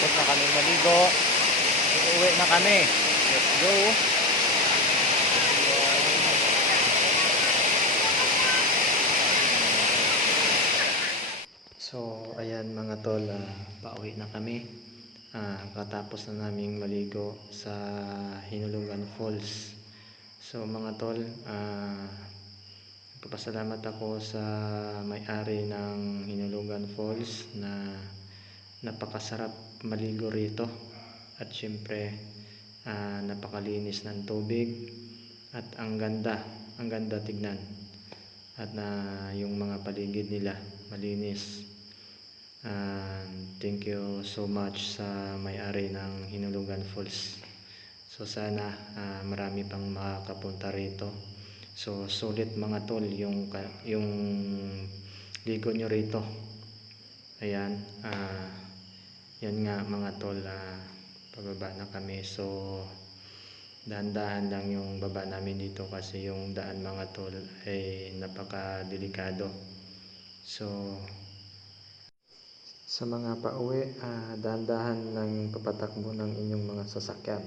Tapos na kami maligo. Uuwi na kami. Let's go. So, ayan mga tol, pauwi na kami. Katapos na naming maligo sa Hinulugan Falls. So mga tol, nagpapasalamat ako sa may-ari ng Hinulugan Falls na napakasarap maligo rito. At syempre, napakalinis ng tubig at ang ganda tignan. At yung mga paligid nila malinis. Thank you so much sa may-ari ng Hinulugan Falls. So sana marami pang makakapunta rito. So sulit mga tol yung ligo nyo rito. Ayan, yan nga mga tol, pababa na kami. So dahan-dahan lang yung baba namin dito kasi yung daan mga tol ay napaka-delikado. So sa mga pauwi, dahan-dahan lang papatakbo ng inyong mga sasakyan.